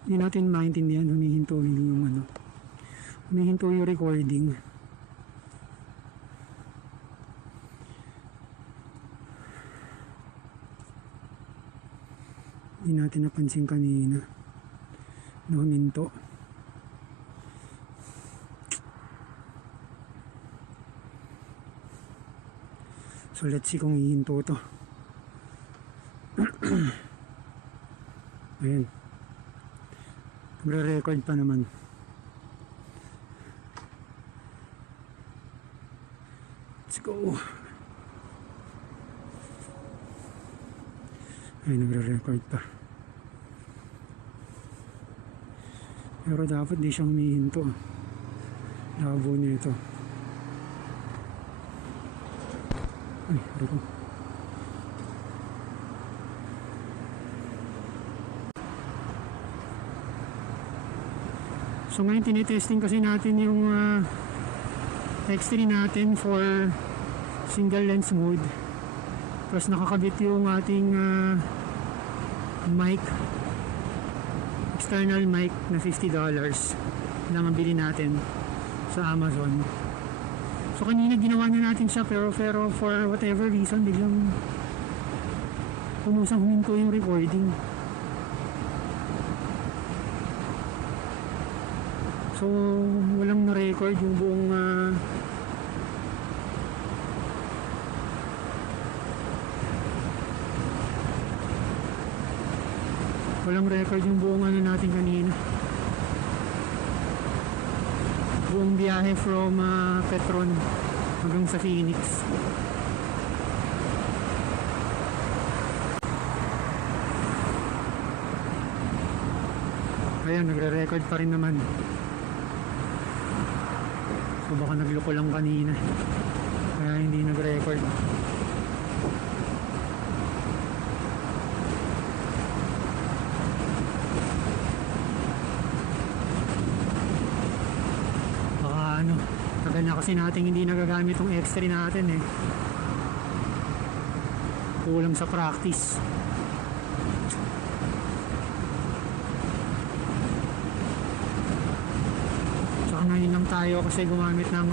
Hindi natin maintindihan, humihinto yung ano, humihinto yung recording. Hindi natin napansin kanina na huminto. So let's see kung hihinto to. Ayan, nagre-record pa naman. Let's go. Ay, nagre-record pa. Pero dapat di siyang humihinto. Labo niya ito. Ay, record. So ngayon tinitesting kasi natin yung X3 natin for single lens mode. Tapos nakakabit yung ating mic, external mic na $50 na mabili natin sa Amazon. So kanina ginawa na natin siya pero for whatever reason biglang pumusang huminto yung recording. So walang na-record yung buong walang record yung buong ano natin kanina, buong biyahe from Petron hanggang sa Phoenix. Ayan, nagre-record pa rin naman. So baka nagloko lang kanina kaya hindi nag-record. Baka ano, tagal na kasi natin hindi nagagamit yung X3 natin eh. Kulang sa practice. Ngayon lang tayo kasi gumamit ng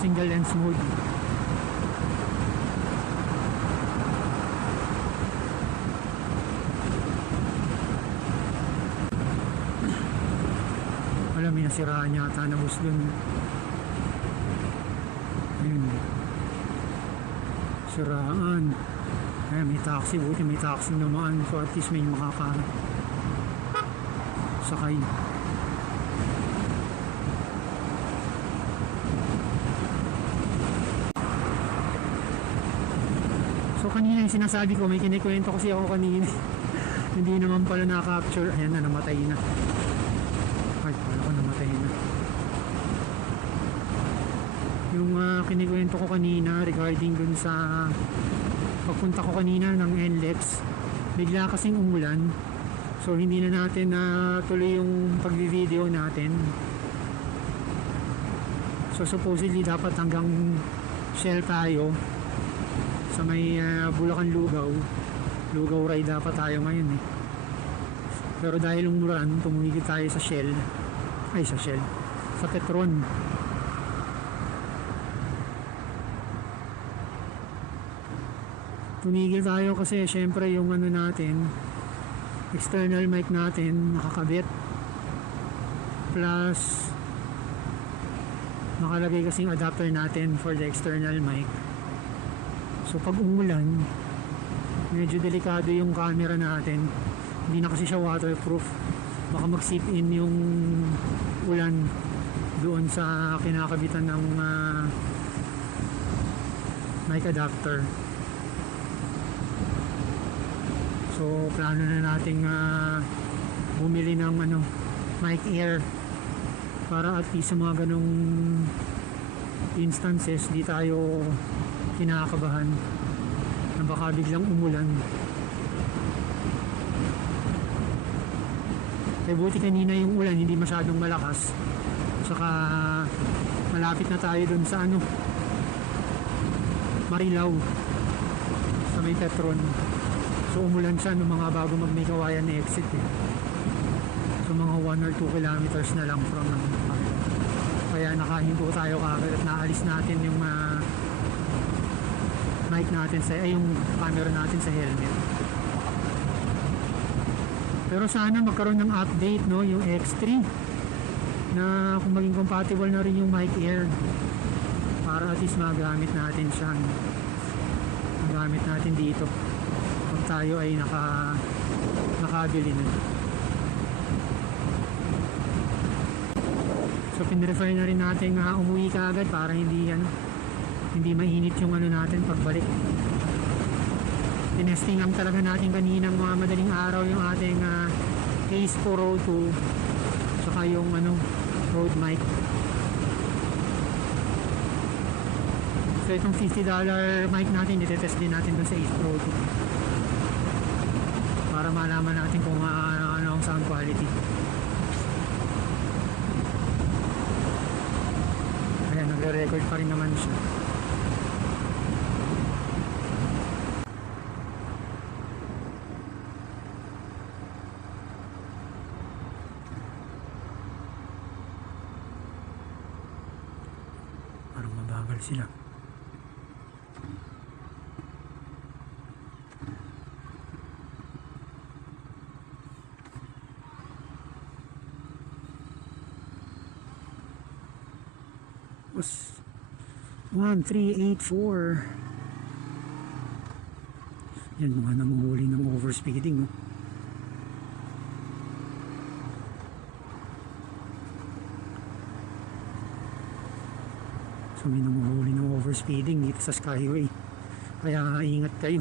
single lens mode. Wala, may nasiraan yata na bus dun. Ayun, siraan. Ayun, may taxi, buti may taxi naman, so at least may sakay. So kanina yung sinasabi ko, may kinikwento kasi ako kanina. Hindi naman pala na-capture. Ayan na, namatay na. Ay, wala ko, namatay na. Yung kinikwento ko kanina regarding dun sa pagpunta ko kanina ng NLEX, bigla kasing umulan. So hindi na natin tuloy yung pag-video natin. So supposedly dapat hanggang Shell tayo sa may Bulacan Lugaw ride dapat tayo ngayon eh. Pero dahil umulan, tumigil tayo sa Shell. Sa Petron. Tumigil tayo kasi syempre yung ano natin, external mic natin nakakabit. Plus nakalagay kasing adapter natin for the external mic. So pag umulan, medyo delikado yung camera natin. Hindi na kasi siya waterproof. Baka mag-seep in yung ulan doon sa kinakabitan ng mic adapter. So plano na nating bumili ng mic air para at least sa mga ganong instances di tayo kinakabahan na baka biglang umulan. Kaya buti kanina yung ulan hindi masyadong malakas, saka malapit na tayo dun sa Marilao sa may Petron. So umulan siya nung mga bago mag-may kawayan na exit eh. So mga 1 or 2 kilometers na lang from kaya nakahinto tayo kagad at naalis natin yung mic natin yung camera natin sa helmet. Pero sana magkaroon ng update, no, yung X3 na kung maging compatible na rin yung mic air para at least magamit natin siya, magamit natin dito pag tayo ay nakabili na. So pinrefer na rin natin umuwi ka agad para hindi mainit yung natin pagbalik. Tinesting lang talaga natin kaninang mga madaling araw yung ating Ace 402 saka yung road mic. So itong $50 mic natin itetest din natin dun sa Ace 402 para malaman natin kung ano ang sound quality. Ayan, nagre-record pa rin naman siya. Parang mabagal sila. Was 1384. Yan, mga namuhuli ng overspeeding, no? So may namuhuli ng overspeeding dito sa Skyway, kaya ingat kayo.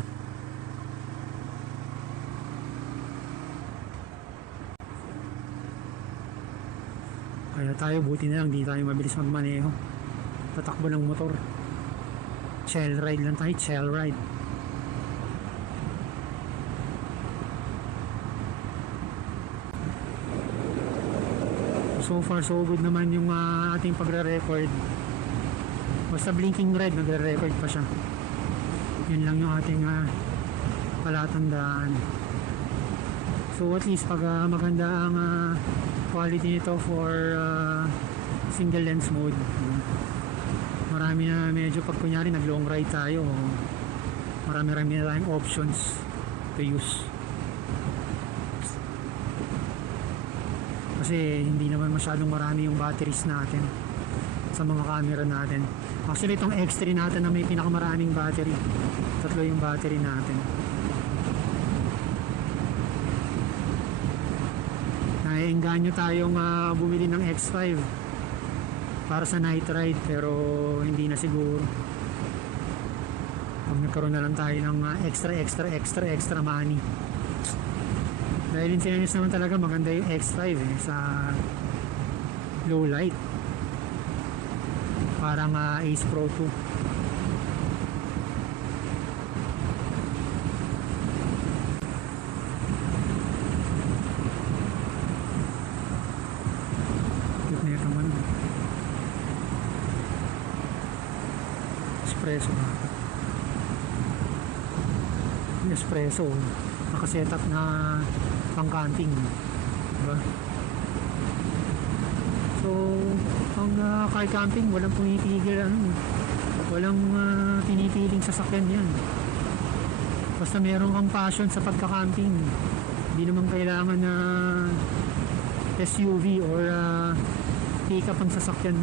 Kaya tayo buti na lang di tayo mabilis magmaneho, tatakbo ng motor. Chill ride lang tayo, chill ride. So far so good naman yung ating pagre-record. Basta blinking red, nagre-record pa siya. Yun lang yung ating palatandaan. So at least pag maganda ang quality nito for single lens mode, marami na medyo pag kunyari nag long ride tayo, marami na tayong options to use. Kasi hindi naman masyadong marami yung batteries natin sa mga camera natin. Actually itong X3 natin na may pinakamaraming battery, 3 yung battery natin. Naiengganyo tayong bumili ng X5 para sa night ride, pero hindi na siguro. Pag nagkaroon na lang tayo ng extra money. Dahil in fairness naman talaga maganda yung X5 sa low light. Parang Ace Pro 2. Cute na ito man. Espresso ba? Espresso nakasetup na pang camping, diba? So ang car camping walang pinitigil, walang pinipiling sasakyan yan. Basta meron kang passion sa pagka-camping, hindi naman kailangan na SUV or pick-up ang sasakyan.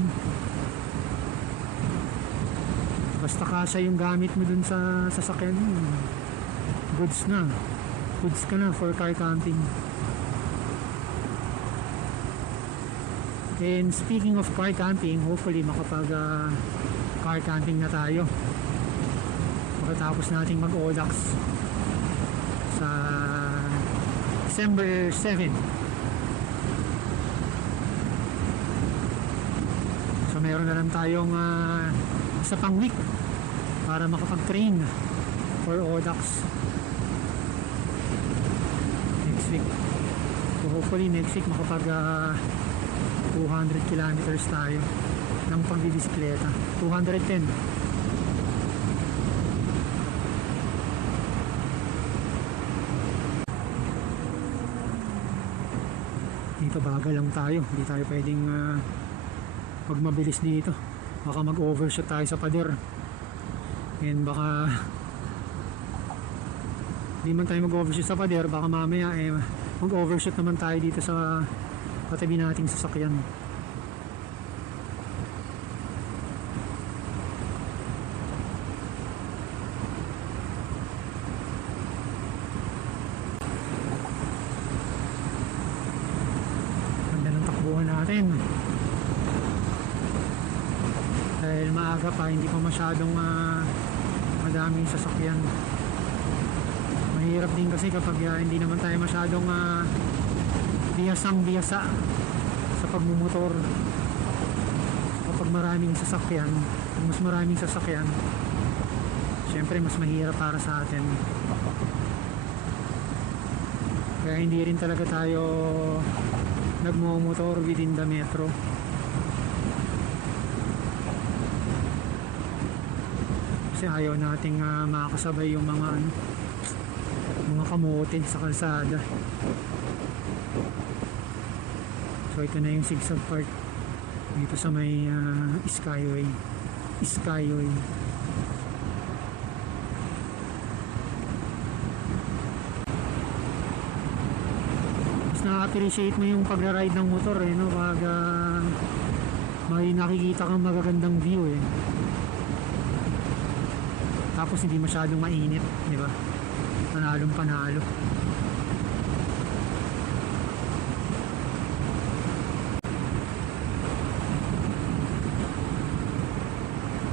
Basta kasya yung gamit mo dun sa sasakyan, goods ka na for car camping. And speaking of car camping, hopefully makapag car camping na tayo makatapos nating mag-ODAX sa December 7. So meron na lang tayong isa pang week para makapag-train for ODAX next week. So hopefully next week makapag 200 kilometers tayo ng pagbibisikleta. 210. Dito bagal lang tayo, hindi tayo pwedeng pag mabilis dito baka mag-overshoot tayo sa pader, and baka hindi man tayo mag-overshoot sa pader, baka mamaya mag-overshoot naman tayo dito sa katabi nating sasakyan. Ganda ng takbuhan natin dahil maaga pa, hindi pa masyadong madaming sasakyan. Mahirap din kasi kapag hindi naman tayo masyadong biyasang-biyasa sa pagmumotor. Kapag maraming sasakyan, mas maraming sasakyan, syempre mas mahirap para sa atin. Kaya hindi rin talaga tayo nagmumotor within the metro. Kasi ayaw nating makakasabay yung mga kamote sa kalsada. So ito na yung zigzag part dito sa may Skyway. Mas na-appreciate mo yung pagra-ride ng motor no? Pag may nakikita kang magagandang view tapos hindi masyadong mainit, di ba? Panalong panalo.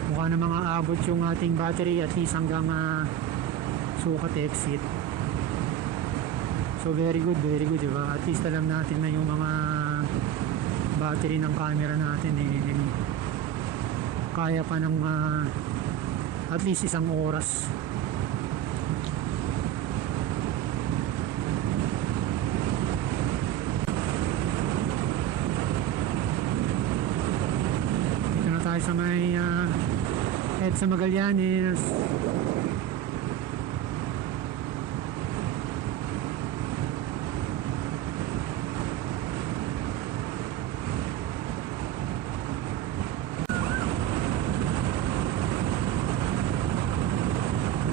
Mukha na mga abot yung ating battery at least hanggang sukat exit. So very good, di ba? At least alam natin na yung mga battery ng camera natin kaya pa ng at least isang oras. Dito na tayo sa may EDSA Magallanes.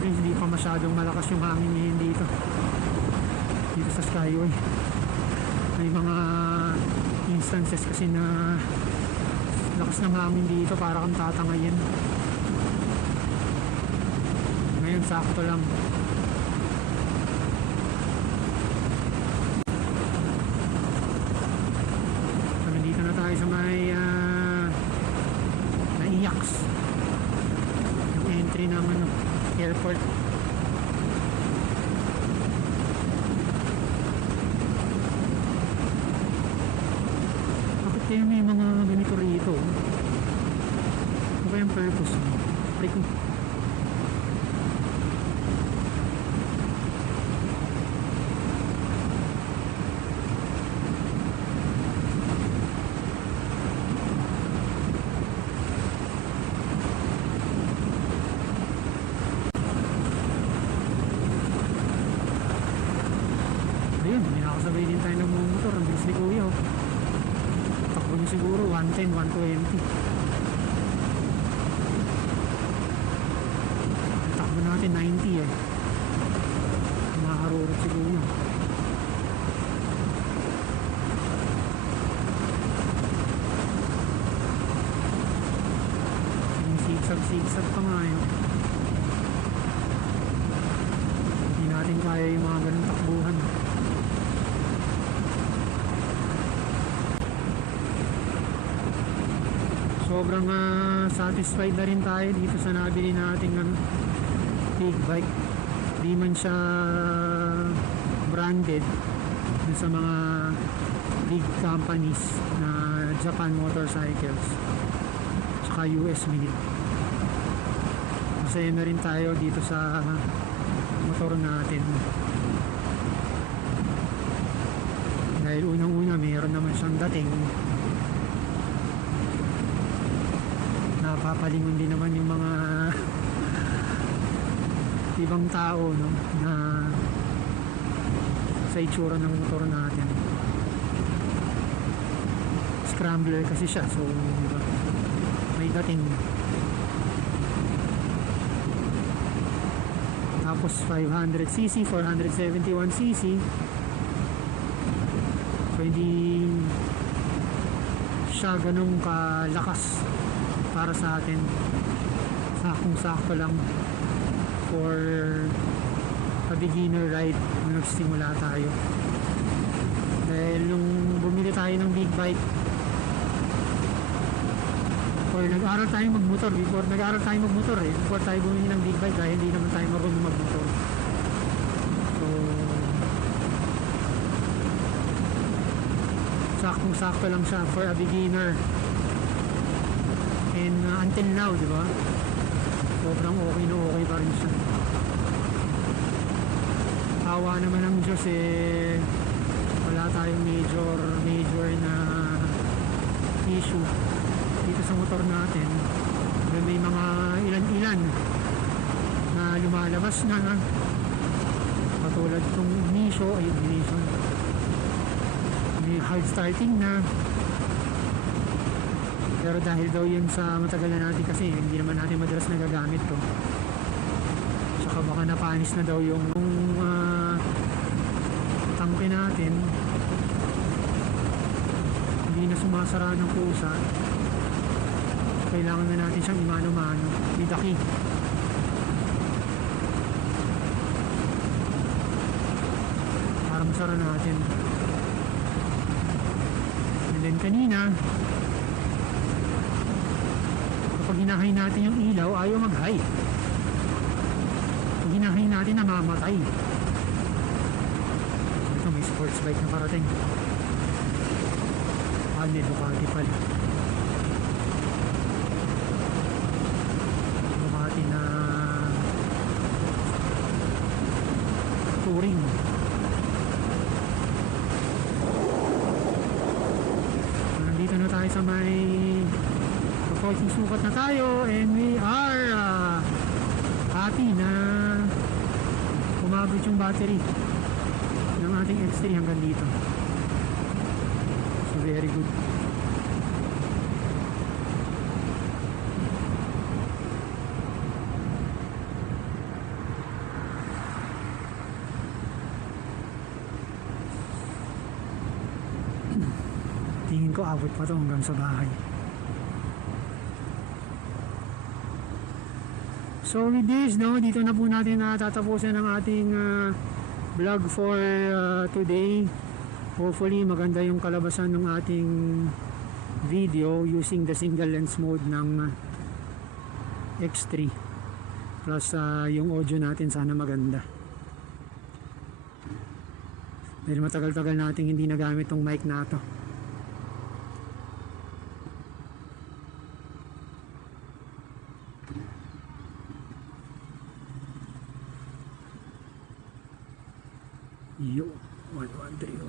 Hindi pa masyadong malakas yung hangin ngayon dito sa Skyway. May mga instances kasi na lakas ng hangin dito, para kang tatangayin. Ngayon sakto lang. So nandito na tayo sa may naiaks yung entry ng airport. Bakit kaya may mga ganito rito? Ano ba yung purpose? Like, sabay din tayo ng mga motor. Ang bilis ni Kuya takbo niya siguro 110, 120. Takbo natin 90 makakarurot si Kuya. Yung sigsag pa nga hindi natin kaya yung mga ganun takbuhan. Sobrang satisfied na rin tayo dito sa nabili nating big bike. Di man siya branded dun sa mga big companies na Japan Motorcycles tsaka US Made. Masaya na rin tayo dito sa motor natin dahil unang-una mayroon naman siyang dating. Papalingon din naman yung mga ibang tao na sa itsura ng motor natin. scrambler kasi siya, so diba, may dating. Tapos 500cc, 471cc, so hindi siya ganun kalakas para sa atin. Sakong sakto lang for a beginner ride nung nagsimula tayo. Dahil nung bumili tayo ng big bike or nag-aral tayo magmotor, before tayo bumili ng big bike dahil hindi naman tayo marunong magmotor. So sakong sakto lang siya for a beginner. And until now, di ba? Sobrang okay na okay pa rin siya. Awa naman ng Diyos wala tayong major na issue dito sa motor natin. May mga ilan na lumalabas na katulad itong ignition, may hard starting na. Pero dahil daw yun sa matagal na natin, kasi hindi naman natin madalas nagagamit to, tsaka baka napanis na daw yung tangke natin, hindi na sumasara ng pusa, kailangan na natin siyang imano-mano with the key para masara natin. And then kanina kapag hinahay natin yung ilaw, ayaw mag-high. Pag hinahay natin, namamatay. Ito, may sports bike na parating. May Ducati pala. Ducati na touring. Nandito na tayo sa may sukat na tayo, and we are happy na umabot yung battery ng ating X3 hanggang dito. So very good. Tingin ko abot pa to hanggang sa bahay. So with this, dito na po natin tatapusin ang ating vlog for today. Hopefully maganda yung kalabasan ng ating video using the single lens mode ng X3. Plus yung audio natin sana maganda. Dahil matagal-tagal natin hindi nagamit tong mic na to. Yo, 1131.